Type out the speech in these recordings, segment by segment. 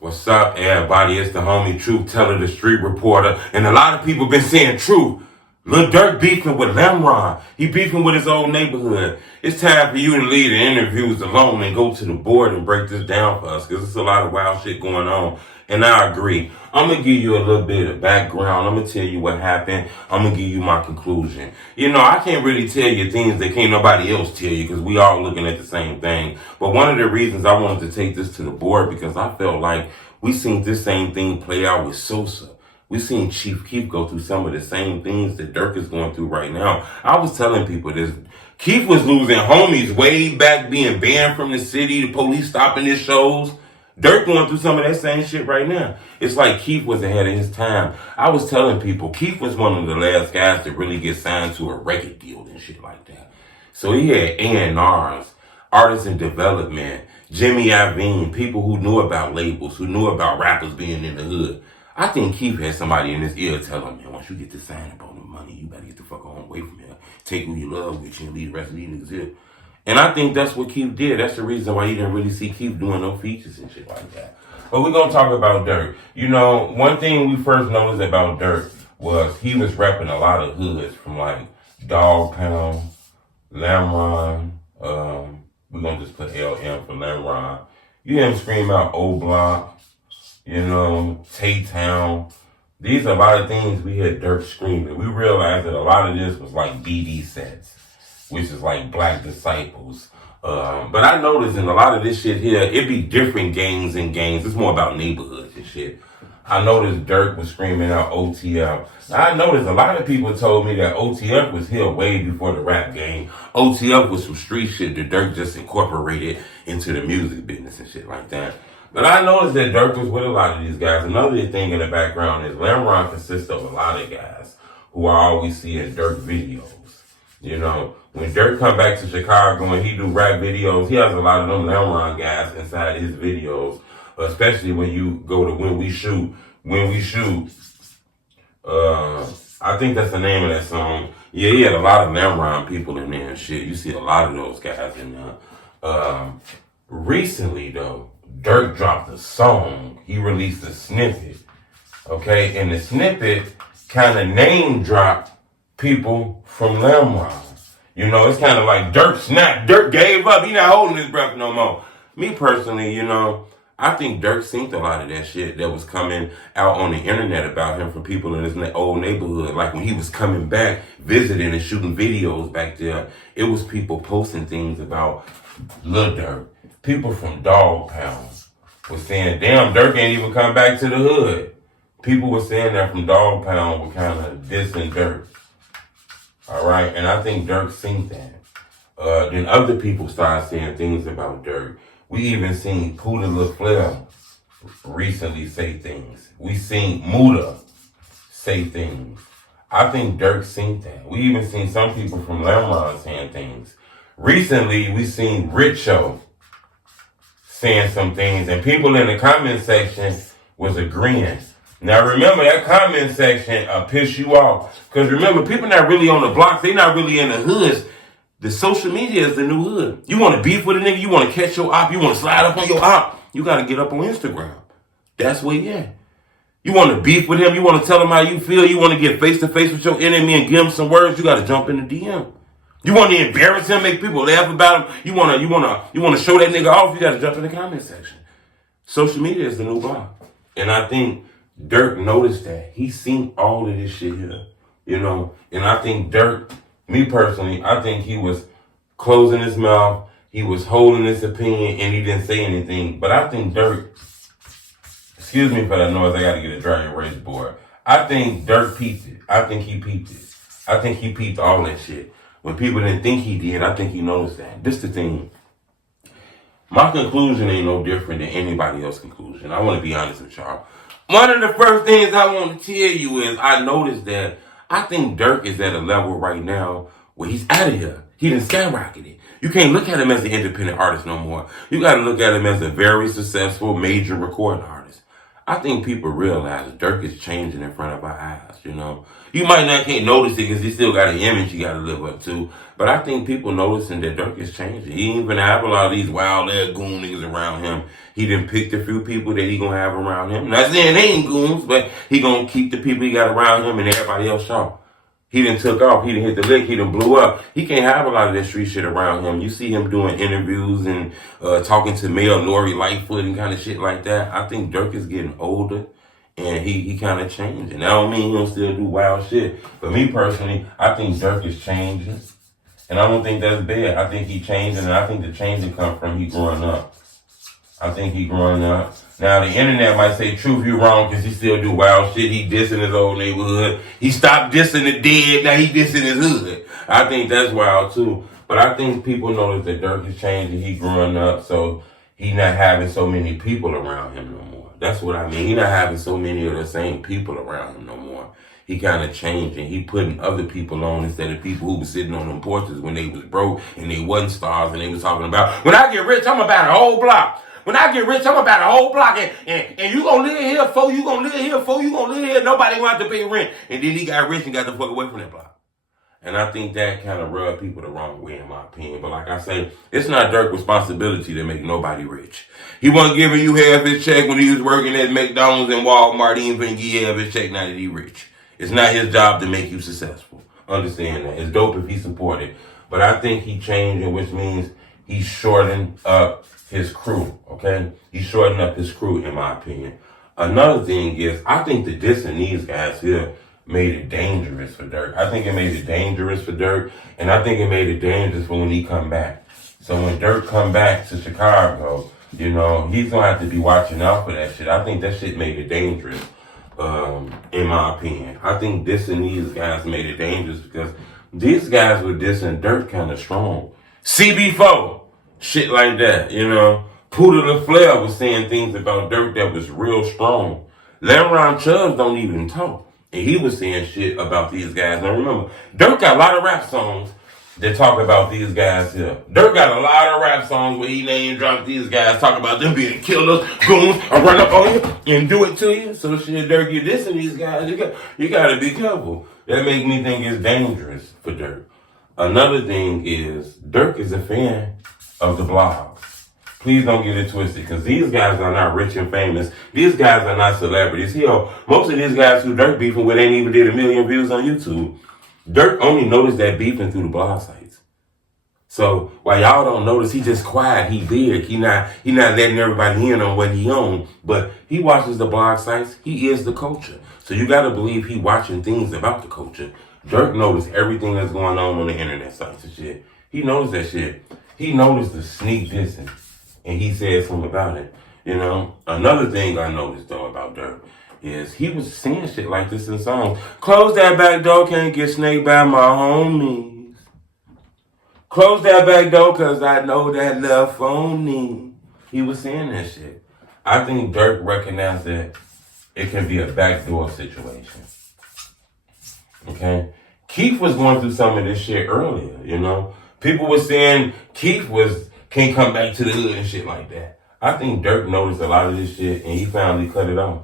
What's up, everybody? It's the homie Truth Teller, the street reporter. And a lot of people been saying truth. Lil Durk beefing with Lemron. He beefing with his old neighborhood. It's time for you to leave the interviews alone and go to the board and break this down for us, because there's a lot of wild shit going on. And I agree. I'm going to give you a little bit of background. I'm going to tell you what happened. I'm going to give you my conclusion. You know, I can't really tell you things that can't nobody else tell you, because we all looking at the same thing. But one of the reasons I wanted to take this to the board, because I felt like we seen this same thing play out with Sosa. We seen Chief Keef go through some of the same things that Durk is going through right now. I was telling people this. Keef was losing homies way back, being banned from the city, the police stopping his shows. Durk going through some of that same shit right now. It's like Keef was ahead of his time. I was telling people, Keef was one of the last guys to really get signed to a record deal and shit like that. So he had A&Rs, artists in development, Jimmy Iovine, people who knew about labels, who knew about rappers being in the hood. I think Keef had somebody in his ear tell him, man, once you get to sign up on the money, you better get the fuck on away from here. Take who you love with you and leave the rest of these niggas here. And I think that's what Keef did. That's the reason why you didn't really see Keef doing no features and shit like that. But we're going to talk about Durk. You know, one thing we first noticed about Durk was he was repping a lot of hoods from like Dog Pound, Lemron, we're going to just put LM for Lemron. You hear him scream out O Block, you know, Tay-Town. These are a lot of things we hear Durk screaming. We realized that a lot of this was like BD sets, which is like Black Disciples. But I noticed in a lot of this shit here, it be different gangs and gangs. It's more about neighborhoods and shit. I noticed Durk was screaming out OTF. I noticed a lot of people told me that OTF was here way before the rap game. OTF was some street shit that Durk just incorporated into the music business and shit like that. But I noticed that Durk was with a lot of these guys. Another thing in the background is Lemron consists of a lot of guys who I always see in Durk videos. You know, when Durk come back to Chicago and he do rap videos, he has a lot of them Lemron guys inside his videos. Especially when you go to When We Shoot. I think that's the name of that song. Yeah, he had a lot of Lemron people in there and shit. You see a lot of those guys in there. Recently, though, Durk dropped a song. He released a snippet. Okay, and the snippet kind of name dropped people from Lemron. You know, it's kind of like Durk snapped. Durk gave up. He not holding his breath no more. Me personally, you know, I think Durk synced a lot of that shit that was coming out on the internet about him from people in his old neighborhood. Like when he was coming back, visiting and shooting videos back there, it was people posting things about Lil Durk. People from Dog Pound were saying, damn, Durk ain't even come back to the hood. People were saying that from Dog Pound were kind of dissing Durk. All right, and I think Durk synced that. Then other people started saying things about Durk. We even seen Puda LaFleur recently say things. We seen Muda say things. I think Durk synced that. We even seen some people from Lemron saying things. Recently, we seen Richo saying some things, and people in the comment section was agreeing. Now remember, that comment section piss you off. Because remember, people not really on the blocks, they not really in the hoods. The social media is the new hood. You want to beef with a nigga, you want to catch your op, you want to slide up on your op, you got to get up on Instagram. That's where you at. You want to beef with him, you want to tell him how you feel, you want to get face to face with your enemy and give him some words, you got to jump in the DM. You want to embarrass him, make people laugh about him, you want to show that nigga off, you got to jump in the comment section. Social media is the new block. And I think Durk noticed that. He seen all of this shit here, you know, and I think Durk, me personally, I think he was closing his mouth, he was holding his opinion, and he didn't say anything. But I think Durk, excuse me for that noise, I gotta get a dry erase board. I think Durk peeped it. I think he peeped it. I think he peeped all that shit. When people didn't think he did, I think he noticed that. This the thing. My conclusion ain't no different than anybody else's conclusion. I want to be honest with y'all. One of the first things I want to tell you is I noticed that I think Durk is at a level right now where he's out of here. He done skyrocketed. You can't look at him as an independent artist no more. You got to look at him as a very successful major recording artist. I think people realize Durk is changing in front of our eyes, you know. You might not can't notice it because he still got an image you got to live up to. But I think people noticing that Durk is changing. He ain't even have a lot of these wild ass goon niggas around him. He done picked a few people that he gonna have around him. Not saying they ain't goons, but he gonna keep the people he got around him and everybody else sharp. He done took off. He done hit the lick. He done blew up. He can't have a lot of that street shit around him. You see him doing interviews and talking to Mel Lori Lightfoot and kind of shit like that. I think Durk is getting older and he kind of changing. That don't mean he don't still do wild shit. But me personally, I think Durk is changing. And I don't think that's bad. I think he changing, and I think the changing come from he growing up. I think he growing up. Now, the internet might say, Truth, you wrong, because he still do wild shit. He dissing his old neighborhood. He stopped dissing the dead. Now he dissing his hood. I think that's wild, too. But I think people notice that Durk is changing. He growing up, so he not having so many people around him no more. That's what I mean. He not having so many of the same people around him no more. He kind of changing. He putting other people on instead of people who was sitting on them porches when they was broke and they wasn't stars and they was talking about, when I get rich, I'm about a whole block. When I get rich, I'm about a whole block, and you gonna live here, fool, you gonna live here, fool, you gonna live here, nobody gonna have to pay rent. And then he got rich and got the fuck away from that block. And I think that kind of rubbed people the wrong way, in my opinion. But like I say, it's not Durk's responsibility to make nobody rich. He wasn't giving you half his check when he was working at McDonald's and Walmart. He ain't finna give you half his check now that he rich. It's not his job to make you successful. Understand that. It's dope if he supported. But I think he changing, which means he's shortening up his crew, okay? He's shortening up his crew, in my opinion. Another thing is, I think the dissing these guys here made it dangerous for Durk. I think it made it dangerous for Durk, and I think it made it dangerous for when he come back. So when Durk come back to Chicago, you know, he's gonna have to be watching out for that shit. I think that shit made it dangerous. In my opinion. I think dissing these guys made it dangerous because these guys were dissing Durk kind of strong. CB4, shit like that, you know. Poodle the Flair was saying things about Durk that was real strong. Lamron Chubbs don't even talk. And he was saying shit about these guys. Now remember, Durk got a lot of rap songs that talk about these guys here. Durk got a lot of rap songs where he name drop these guys, talk about them being killers, goons, or run up on you and do it to you. So shit, Durk, you dissing these guys, you gotta be careful. That makes me think it's dangerous for Durk. Another thing is, Durk is a fan of the blogs. Please don't get it twisted, because these guys are not rich and famous. These guys are not celebrities. Hell, most of these guys who Durk beefing with ain't even did 1 million views on YouTube. Durk only noticed that beefing through the blog sites. So while y'all don't notice, he just quiet. He big. He not letting everybody in on what he own. But he watches the blog sites. He is the culture. So you got to believe he watching things about the culture. Durk noticed everything that's going on the internet sites and shit. He noticed that shit. He noticed the sneak dissing, and he said something about it. You know, another thing I noticed though about Durk is he was saying shit like this in songs. Close that back door, can't get snaked by my homies. Close that back door, cause I know that love phony. He was saying that shit. I think Durk recognized that it can be a backdoor situation. Okay? Keith was going through some of this shit earlier, you know? People were saying Keith can't come back to the hood and shit like that. I think Durk noticed a lot of this shit and he finally cut it off.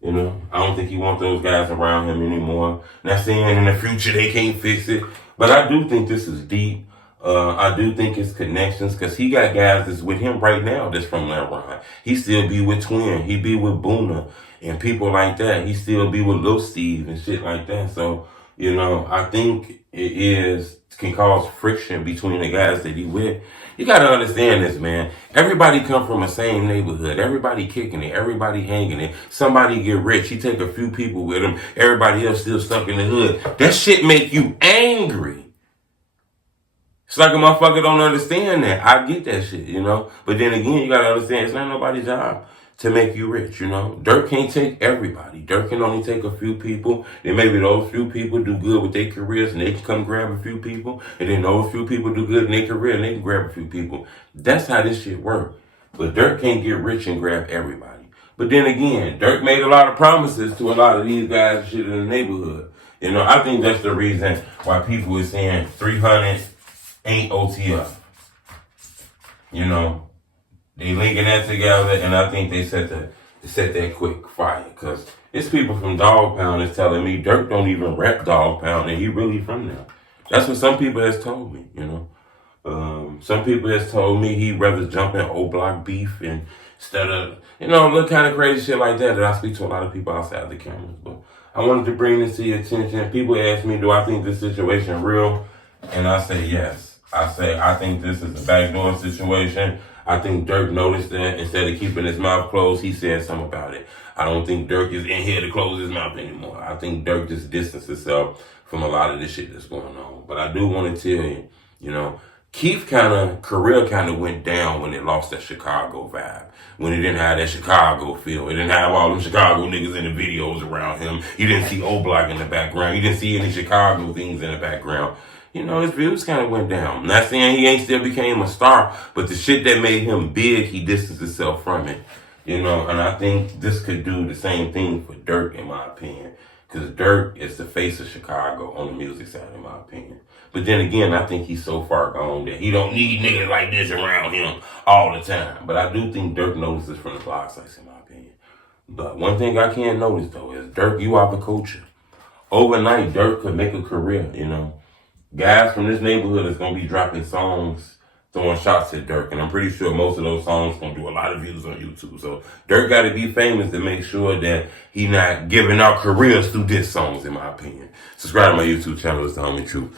You know, I don't think he wants those guys around him anymore. Not saying in the future they can't fix it, but I do think this is deep. I do think it's connections because he got guys that's with him right now that's from that ride. He still be with Twin. He be with Boona and people like that. He still be with Lil Steve and shit like that. So, you know, I think can cause friction between the guys that he with. You gotta understand this, man. Everybody come from the same neighborhood. Everybody kicking it. Everybody hanging it. Somebody get rich. He take a few people with him. Everybody else still stuck in the hood. That shit make you angry. It's like a motherfucker don't understand that. I get that shit, you know. But then again, you gotta understand it's not nobody's job to make you rich, you know. Durk can't take everybody. Durk can only take a few people. Then maybe those few people do good with their careers and they can come grab a few people. And then those few people do good in their career and they can grab a few people. That's how this shit works. But Durk can't get rich and grab everybody. But then again, Durk made a lot of promises to a lot of these guys and shit in the neighborhood. You know, I think that's the reason why people are saying 300 ain't OTF. You know, they linking that together, and I think they set to set that quick fire. Because it's people from Dog Pound that's telling me Durk don't even rep Dog Pound and he really from there. That's what some people has told me, you know. Some people has told me he'd rather jump in O Block beef instead of, you know, little kind of crazy shit like that I speak to a lot of people outside the cameras. But I wanted to bring this to your attention. People ask me, do I think this situation real? And I say yes. I think this is a backdoor situation. I think Durk noticed that instead of keeping his mouth closed, he said something about it. I don't think Durk is in here to close his mouth anymore. I think Durk just distanced himself from a lot of this shit that's going on. But I do want to tell you, you know, Keith career kind of went down when it lost that Chicago vibe. When he didn't have that Chicago feel. He didn't have all them Chicago niggas in the videos around him. You didn't see O-Block in the background. You didn't see any Chicago things in the background. You know, his views kind of went down. I'm not saying he ain't still became a star, but the shit that made him big, he distanced himself from it. You know, and I think this could do the same thing for Durk, in my opinion. Because Durk is the face of Chicago on the music side, in my opinion. But then again, I think he's so far gone that he don't need niggas like this around him all the time. But I do think Durk notices from the blog sites, in my opinion. But one thing I can't notice, though, is Durk, you are the culture. Overnight, Durk could make a career, you know. Guys from this neighborhood is going to be dropping songs, throwing shots at Durk. And I'm pretty sure most of those songs going to do a lot of views on YouTube. So Durk got to be famous to make sure that he not giving out careers through diss songs, in my opinion. Subscribe to my YouTube channel. It's the Homie Truth.